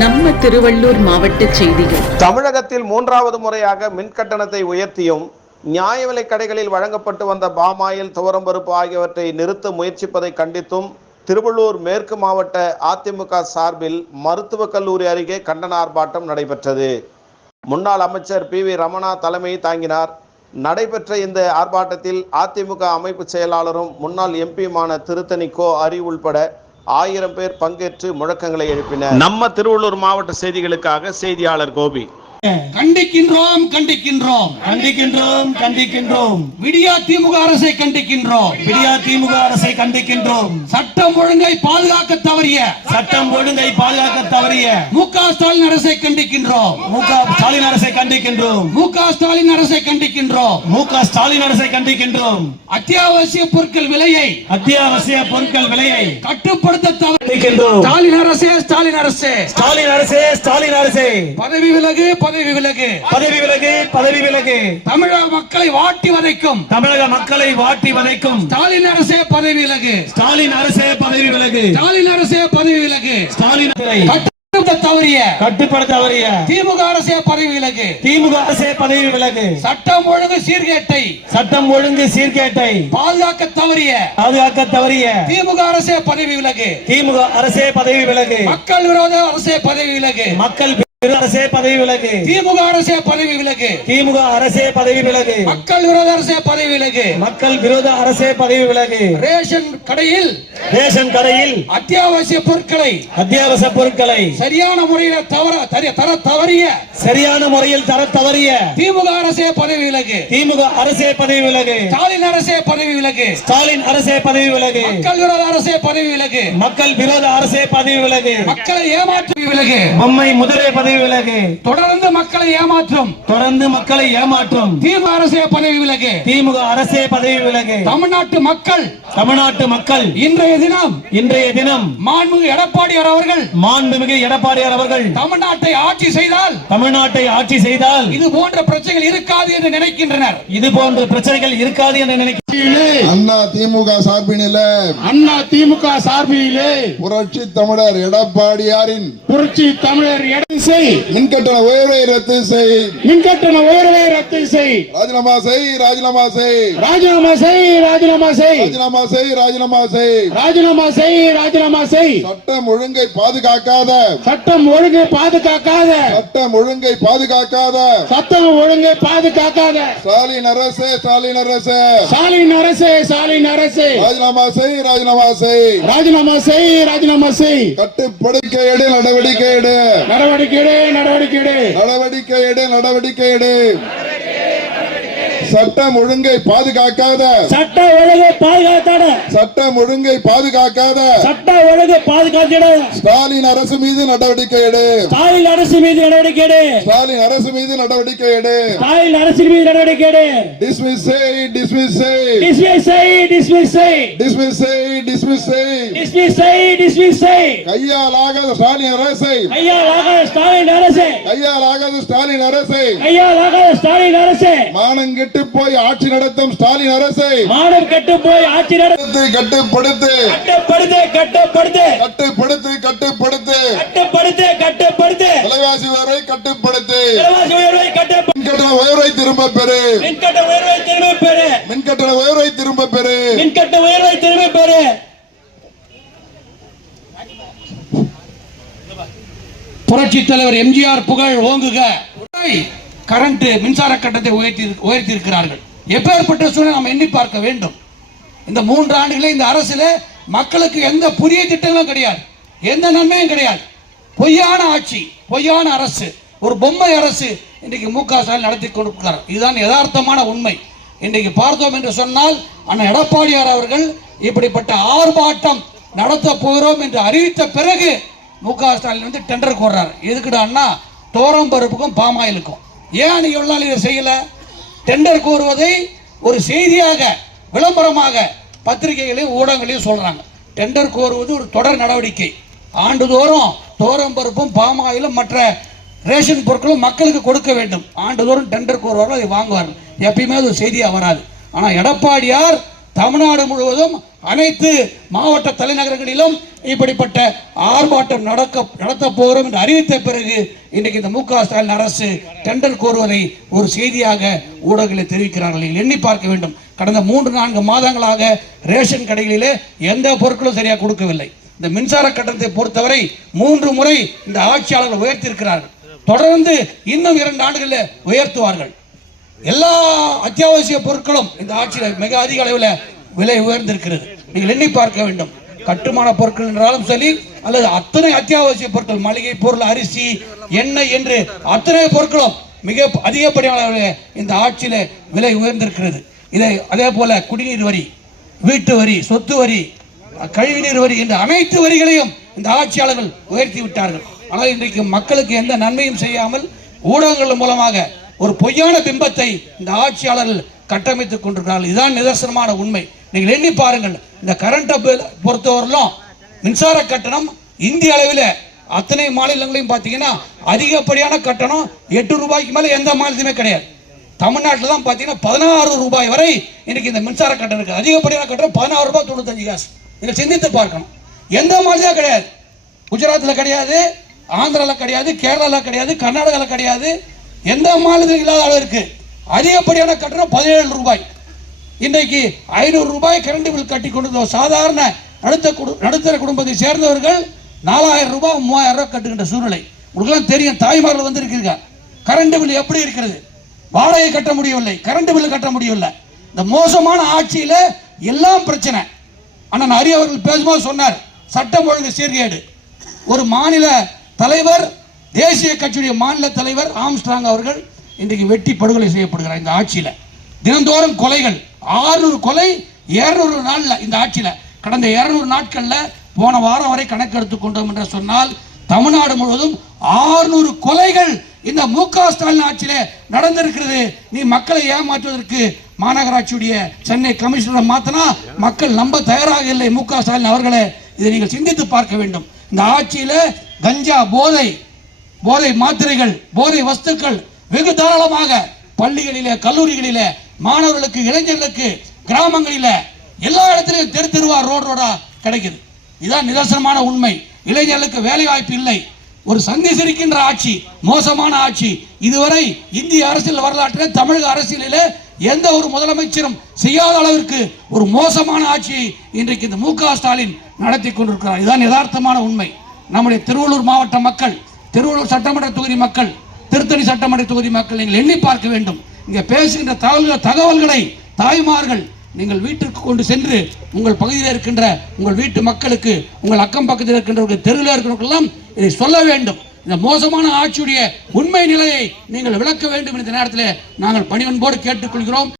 நம்ம திருவள்ளூர் மாவட்ட செய்திகள். தமிழகத்தில் மூன்றாவது முறையாக மின் கட்டணத்தை உயர்த்தியும் நியாய விலை கடைகளில் வழங்கப்பட்டு வந்த பாமாயில் துவரம்பருப்பு ஆகியவற்றை நிறுத்த முயற்சிப்பதை கண்டித்தும் திருவள்ளூர் மேற்கு மாவட்ட அதிமுக சார்பில் மருத்துவக் கல்லூரி அருகே கண்டன ஆர்ப்பாட்டம் நடைபெற்றது. முன்னாள் அமைச்சர் பி.வி. ரமணா தலைமை தாங்கினார். நடைபெற்ற இந்த ஆர்ப்பாட்டத்தில் அதிமுக அமைப்பு செயலாளரும் முன்னாள் எம்பியுமான திருத்தணி கோ. அரி உள்பட 1000 பேர் பங்கேற்று முழக்கங்களை எழுப்பினர். நம்ம திருவள்ளூர் மாவட்ட செய்திகளுக்காக செய்தியாளர் கோபி. கண்டிக்கின்றோம் கண்டிக்கின்றோம் கண்டிக்கின்றோம் கண்டிக்கின்றோம் விடியா திமுக அரசை கண்டிக்கின்றோம் விடியா திமுக அரசை கண்டிக்கின்றோம். சட்டம் ஒழுங்கை பாதுகாக்க தவறிய மு.க. ஸ்டாலின் அரசை கண்டிக்கின்றோம் ஸ்டாலின் அரசை கண்டிக்கின்றோம் ஸ்டாலின் அரசை கண்டிக்கின்றோம். அத்தியாவசிய பொருட்கள் விலையை கட்டுப்படுத்த தவறிக்கின்றோம். ஸ்டாலின் அரசே பதவி விலகு தமிழக மக்களை வாட்டி வதைக்கும் ஸ்டாலின் அரசே பதவி விலகு கட்டுப்படுத்த தவறிய திமுக அரசே பதவி விலகு. சட்டம் ஒழுங்கு சீர்கேட்டை பாதுகாக்க தவறிய திமுக அரசே பதவி விலகு. மக்கள் விரோத அரசே பதவி விலகு. திமுக அரசே பதவி விலகு. மக்கள் விரோத அரசே பதவி விலகு. ரேஷன் கடையில் அத்தியாவசிய பொருட்களை சரியான முறையில் தர தவறிய திமுக அரசே பதவி விலகு. ஸ்டாலின் அரசே பதவி விலகு. மக்கள் விரோத அரசே பதவி விலகு. மக்களை ஏமாற்றி விலகு. தொடர்ந்து மக்களை ஏமாற்றும் திமுக அரசே பதவி விலகு. தமிழ்நாட்டு மக்கள் இன்றைய தினம் மாண்புமிகு எடப்பாடியார் அவர்கள் தமிழ்நாட்டை ஆட்சி செய்தால் இது போன்ற பிரச்சனைகள் இருக்காது என்று நினைக்கின்றனர். அண்ணா திமுக சார்பிலே புரட்சி தமிழர் எடப்பாடியாரின் மின்கட்டண உயர்வை ரத்து செய். ராஜினாமா செய். சட்டம் ஒழுங்கை பாதுகாக்காத ஸ்டாலின் அரசே ராஜினாமா செய். கட்டுப்படுத்த நடவடிக்கை எடு. சட்டம் ஒழுங்கை பாதுகாக்காத ஸ்டாலின் அரசு மீது நடவடிக்கை எடு. டிஸ்மிஸ் செய். கையாலாகாத ஸ்டாலின் அரசை மானங்கெட்டு போய் ஆட்சி நடத்தும் ஸ்டாலின் அரசை கட்டுப்படுத்து. விலைவாசி உயர்வை கட்டுப்படுத்து. மின்கட்டண உயர்வை திரும்ப பெறு. புரட்சி தலைவர் எம்ஜிஆர் புகழ் ஓங்குக. கரண்ட் மின்சார கட்டணத்தை உயர்த்தி இருக்கிறார்கள். எப்பேற்பட்ட சூழ்நிலை நாம் எண்ணி பார்க்க வேண்டும். இந்த 3 ஆண்டுகளே இந்த அரசில் மக்களுக்கு எந்த புதிய திட்டங்களும் கிடையாது, எந்த நன்மையும் கிடையாது. பொய்யான ஆட்சி, பொய்யான அரசு, ஒரு பொம்மை அரசு இன்றைக்கு மு.க. ஸ்டாலின் நடத்தி கொடுக்கிறார். இதுதான் யதார்த்தமான உண்மை. இன்றைக்கு பார்த்தோம் என்று சொன்னால் அண்ணன் எடப்பாடியார் அவர்கள் இப்படிப்பட்ட ஆர்ப்பாட்டம் நடத்த போகிறோம் என்று அறிவித்த பிறகு மு.க. ஸ்டாலின் டெண்டர் கோர்றார். எதுக்குடான்னா துவரம்பருப்புக்கும் பாமாயிலுக்கும். ஏன் நீங்க இவ்வளவு நாள் இதை செய்யல? டெண்டர் கோருவதை ஒரு செய்தியாக, விளம்பரமாக பத்திரிகைகளையும் ஊடகங்களையும் சொல்றாங்க. டெண்டர் கோருவது ஒரு தொடர் நடவடிக்கை. ஆண்டுதோறும் துவரம்பருப்பும் பாமாயிலும் மற்ற ரேஷன் பொருட்களும் மக்களுக்கு கொடுக்க வேண்டும். ஆண்டுதோறும் டெண்டர் கோருவார்கள், அதை வாங்குவார்கள். எப்பயுமே அது செய்தியாக வராது. ஆனால் எடப்பாடியார் தமிழ்நாடு முழுவதும் அனைத்து மாவட்ட தலைநகரங்களிலும் இப்படிப்பட்ட ஆர்ப்பாட்டம் நடத்த போகிறோம் என்று அறிவித்த பிறகு இன்றைக்கு இந்த மு.க. ஸ்டாலின் அரசு டெண்டர் கோருவதை ஒரு செய்தியாக ஊடகங்களில் தெரிவிக்கிறார்கள். எண்ணி பார்க்க வேண்டும். கடந்த 3-4 மாதங்களாக ரேஷன் கடைகளிலே எந்த பொருட்களும் சரியாக கொடுக்கவில்லை. இந்த மின்சார கட்டணத்தை பொறுத்தவரை 3 முறை இந்த ஆட்சியாளர்கள் உயர்த்தியிருக்கிறார்கள். தொடர்ந்து இன்னும் 2 ஆண்டுகளில் உயர்த்துவார்கள். எல்லா அத்தியாவசிய பொருட்களும் இந்த ஆட்சியில் மிக அதிக அளவில் விலை உயர்ந்திருக்கிறது. நீங்கள் எண்ணி பார்க்க வேண்டும். கட்டுமான பொருட்கள் என்றாலும் சரி, அல்லது அத்தனை அத்தியாவசிய பொருட்கள், மளிகை பொருள், அரிசி, எண்ணெய் என்று அத்தனை பொருட்களும் மிக அதிகப்படியான அளவில் இந்த ஆட்சியில் விலை உயர்ந்திருக்கிறது. இதை அதே போல குடிநீர் வரி, வீட்டு வரி, சொத்து வரி, கழிவுநீர் வரி என்ற அனைத்து வரிகளையும் இந்த ஆட்சியாளர்கள் உயர்த்தி விட்டார்கள். ஆனால் இன்றைக்கு மக்களுக்கு எந்த நன்மையும் செய்யாமல் ஊடகங்கள் மூலமாக ஒரு பொய்யான பிம்பத்தை இந்த ஆட்சியாளர்கள் கட்டமைத்துக் கொண்டிருக்கிறார்கள். இதுதான் நிதர்சனமான உண்மை. நீங்கள் எண்ணி பாருங்கள். இந்த கரண்ட் பில் பொறுத்தவரையிலும் மின்சார கட்டணம் இந்திய அளவில் அத்தனை மாநிலங்களையும் பார்த்தீங்கன்னா அதிகப்படியான கட்டணம் 8 ரூபாய்க்கு மேலே எந்த மாநிலத்திலுமே கிடையாது. தமிழ்நாட்டில் தான் பார்த்தீங்கன்னா 16 ரூபாய் வரை இன்னைக்கு இந்த மின்சார கட்டணம் இருக்கு. அதிகப்படியான கட்டணம் 16 ரூபாய் 95 காசு. நீங்கள் சிந்தித்து பார்க்கணும். எந்த மாநிலம் கிடையாது. குஜராத்தில் கிடையாது, ஆந்திராவில் கிடையாது, கேரளாவில் கிடையாது, கர்நாடகாவில் கிடையாது. எந்த மாநிலத்தில் இல்லாத அளவிற்கு அதிகப்படியான கட்டணம் 17 ரூபாய். இன்றைக்கு 500 ரூபாய் கரண்ட் பில் கட்டி கொண்டு சாதாரண நடுத்தர குடும்பத்தை சேர்ந்தவர்கள் 4000 ரூபாய் 3000 ரூபாய் கட்டுகின்ற சூழ்நிலை உங்களுக்கெல்லாம் தெரியும். தாய்மார்கள் வந்திருக்கீங்க. கரண்ட் பில் எப்படி இருக்கிறது? வாடகை கட்ட முடியவில்லை, கரண்ட் பில் கட்ட முடியவில்லை. இந்த மோசமான ஆட்சியில எல்லாம் பிரச்சனை. அண்ணன் ஹரி அவர்கள் பேசும்போது சொன்னார், சட்டம் ஒழுங்கு சீர்கேடு. ஒரு மாநில தலைவர், தேசிய கட்சியுடைய மாநில தலைவர் ஆம்ஸ்ட்ராங் அவர்கள் இன்றைக்கு வெட்டி படுகொலை செய்யப்படுகிறார். இந்த ஆட்சியில தினந்தோறும் கொலைகள், 600 கொலை 200 நாள்ல. இந்த ஆட்சியில கடந்த 200 நாட்கள்ல போன வாரம் வரை கணக்கு எடுத்துக் கொண்டோம் என்று சொன்னால் தமிழ்நாடு முழுவதும் 600 கொலைகள் இந்த மு.க. ஸ்டாலின் ஆட்சியிலே நடந்திருக்கிறது. நீ மக்களை ஏமாற்றுவதற்கு மாநகராட்சியுடைய சென்னை கமிஷனரை மாத்தினா மக்கள் நம்ப தயாராக இல்லை. மு.க. ஸ்டாலின் அவர்களே, இதை நீங்கள் சிந்தித்து பார்க்க வேண்டும். இந்த ஆட்சியில கஞ்சா, போதை மாத்திரைகள், போதை வஸ்துக்கள் வெகு தாராளமாக பள்ளிகளிலே, கல்லூரிகளிலே, மாணவர்களுக்கு, இளைஞர்களுக்கு, கிராமங்களில எல்லா இடத்திலும் தெருவா ரோடா கிடைக்குது. இதுதான் நிதர்சனமான உண்மை. இளைஞர்களுக்கு வேலை வாய்ப்பு இல்லை. ஒரு சந்தி சிரிக்கின்ற ஆட்சி, மோசமான ஆட்சி. இதுவரை இந்திய அரசியல் வரலாற்றில், தமிழக அரசியலிலே எந்த ஒரு முதலமைச்சரும் செய்யாத அளவிற்கு ஒரு மோசமான ஆட்சியை இன்றைக்கு இந்த மு.க. ஸ்டாலின் நடத்தி கொண்டிருக்கிறார். இதுதான் யதார்த்தமான உண்மை. நம்முடைய திருவள்ளூர் மாவட்ட மக்கள், திருவள்ளூர் சட்டமன்ற தொகுதி மக்கள், திருத்தணி சட்டமன்ற தொகுதி மக்கள் நீங்கள் எண்ணி பார்க்க வேண்டும். இங்கே பேசுகின்ற தகவல்களை தாய்மார்கள் நீங்கள் வீட்டிற்கு கொண்டு சென்று உங்கள் பகுதியில் இருக்கின்ற உங்கள் வீட்டு மக்களுக்கு, உங்கள் அக்கம் பக்கத்தில் இருக்கின்றவர்கள், தெருவில் இருக்கிறவர்களெல்லாம் இதை சொல்ல வேண்டும். இந்த மோசமான ஆட்சியுடைய உண்மை நிலையை நீங்கள் விளக்க வேண்டும். இந்த நேரத்தில் நாங்கள் பணிவன்போடு கேட்டுக்கொள்கிறோம்.